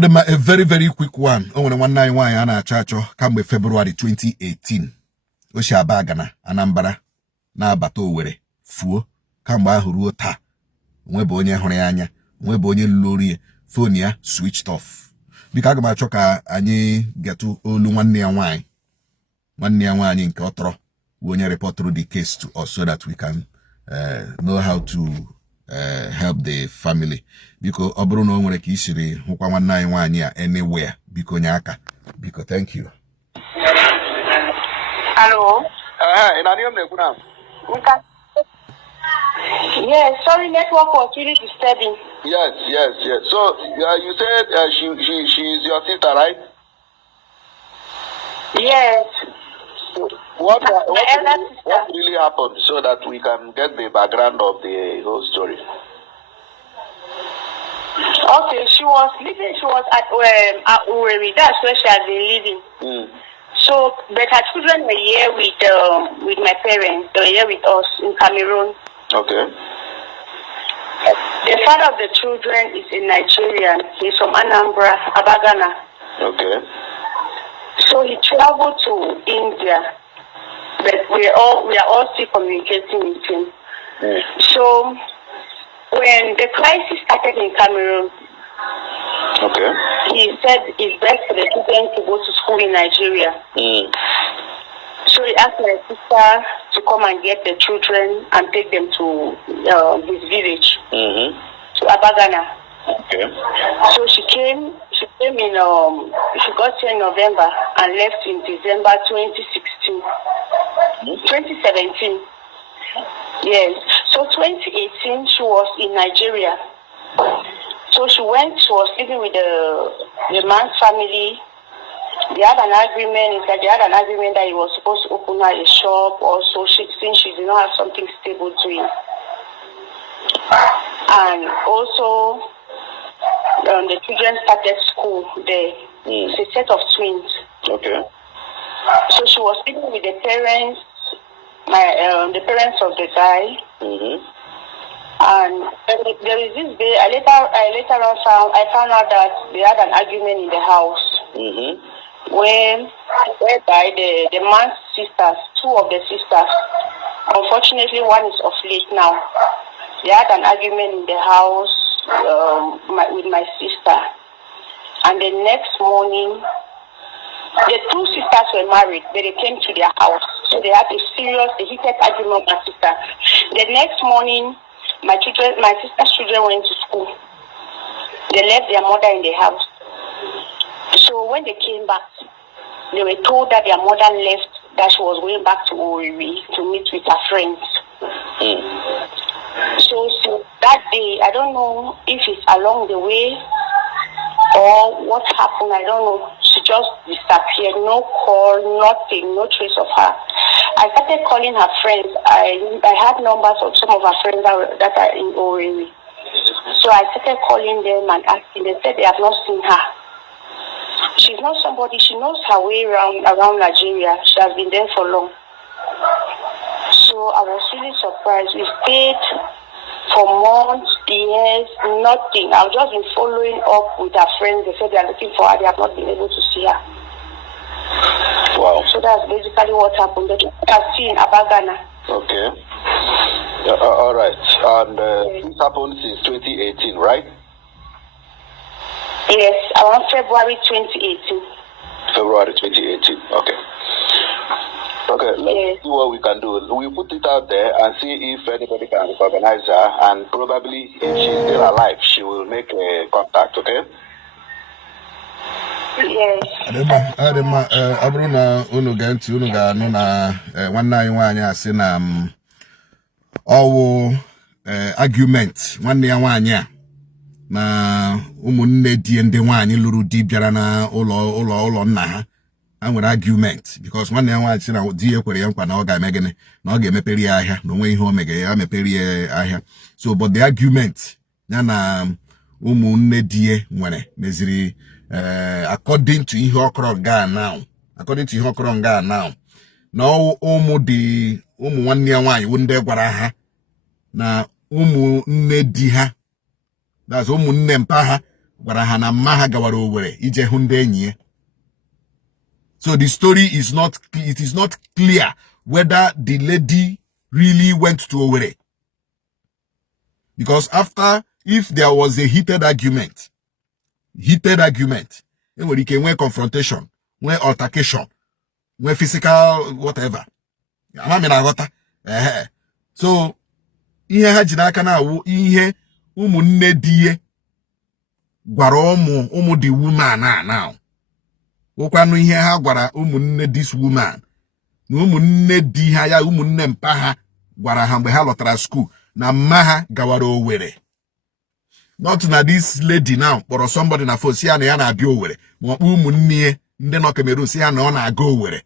A very, very quick one. I want 191 ana chacho kambe February 2018. Osha bagana Anambra na abato were fuo kambe ahuru ta. Nwebe onye hụrụ anya, nwebe onye lori phone ya switched off. Bika aga m achọ ka anyị getu olu nwanne ya nwanyị. Nwanne ya nwanyị nke ọtọrọ onye report through the case to us so that we can know how to help the family. Biko ọ bụrụ na o nwere ka isiri hụkwa nwanne anyị nwanyị a anywhere. Biko nye aka. Biko, thank you. Hello. Yes, sorry, network was really disturbing. Yes. So you said she is your sister, right? Yes. What really happened so that we can get the background of the whole story? Okay, she was living. She was at Uweri. That's where she has been living. So, but her children were here with my parents. They were here with us in Cameroon. Okay. The father of the children is a Nigerian. He's from Anambra, Abagana. Okay. So he traveled to India, but we are all still communicating with him. So when the crisis started in Cameroon, okay, he said it's best for the children to go to school in Nigeria. So he asked my sister to come and get the children and take them to his village, to Abagana. Okay. So she came in, she got here in November and left in December 2016. 2017. Yes. So 2018, she was in Nigeria. So she was living with the man's family. They had an agreement that he was supposed to open her a shop also, since she did not have something stable doing. And also, the children started school there. It's a set of twins. Okay. So she was living with the parents, the parents of the guy. And there is this day, I later on found out that they had an argument in the house. Whereby the man's sisters, two of the sisters, unfortunately one is of late now, they had an argument in the house with my sister. And the next morning, the two sisters were married, but they came to their house. So they had a heated argument with my sister. The next morning, my sister's children went to school. They left their mother in the house. So when they came back, they were told that their mother left, that she was going back to Owerri to meet with her friends. So that day, I don't know if it's along the way or what happened, I don't know. She just disappeared, no call, nothing, no trace of her. I started calling her friends. I had numbers of some of her friends that are in Owerri. So I started calling them and asking. They said they have not seen her. She's not somebody, she knows her way around Nigeria. She has been there for long. So I was really surprised. We stayed for months, years, nothing. I've just been following up with her friends. They said they are looking for her. They have not been able to see her. Wow. So that's basically what happened. They are still in Abagana. Okay. All right. And this happened since 2018, right? Yes, around February 2018. February 2018. Okay. Let's see what we can do. We put it out there and see if anybody can recognize her, and probably if she's still alive, she will make a contact. Okay. Yes. Abru na unu ga-ntị unu ga-anụ na nwanne anyị nwaanyị asị na ọwụ argument nwanne ya nwaanyị a na ụmụnne di ndị nwaanyị lụrụ di bịara na ụlọ nna ha nwere argument because nwanne ya nwaanyị sị na di ya kwere ya nkwa na ọ ga-eme gịnị na ọ ga-emepere ya ahịa na onwe ihe o mege ya mepere ya ahịa. So but the argument ya na ụmụnne di ya nwere meziri according to ihe okoro nga now na ụmụ nwanne ya nwaanyị ndị gwara ha na ụmụnne di ha, that's ụmụnne mpa ha gwara ha na mma ha gawara Owerri ije hụ ndị enyi ya. So the story is not clear whether the lady really went to Owerri. Because if there was a heated argument, when confrontation, when altercation, when physical whatever. So ihe ha ji n'aka na awụ ihe ụmụnne di ye gwara ụmụ the woman now. Ụkwanụ ihe ha gwara ụmụnne this woman na ụmụnne di ha ya ụmụnne mpa ha gwara ha mgbe ha lọtara school na mma ha gawara Owerri. Not na this lady now kpọrọ somebody na phone si ya na ya na-abịa Owerri ma ọkpọ ụmụnne ndị nọ Cameroon si ya na ọ na-aga Owerri.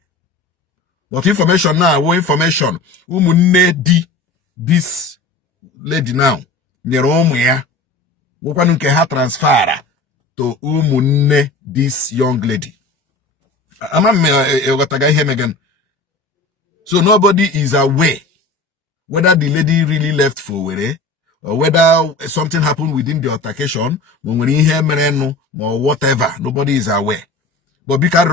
But information now, information ụmụnne di this lady now nyere ụmụ ya wụkwanụ nke ha transfera to ụmụnne this young lady. So nobody is aware whether the lady really left for Owerri or whether something happened within the altercation or whatever. Nobody is aware. But because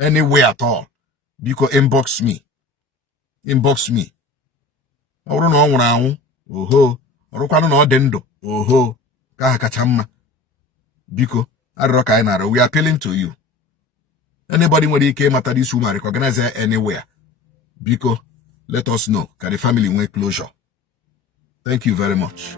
anywhere at all, because inbox me. We are appealing to you. Anybody when he came after this woman, recognize her anywhere. Because let us know. Can the family make closure? Thank you very much.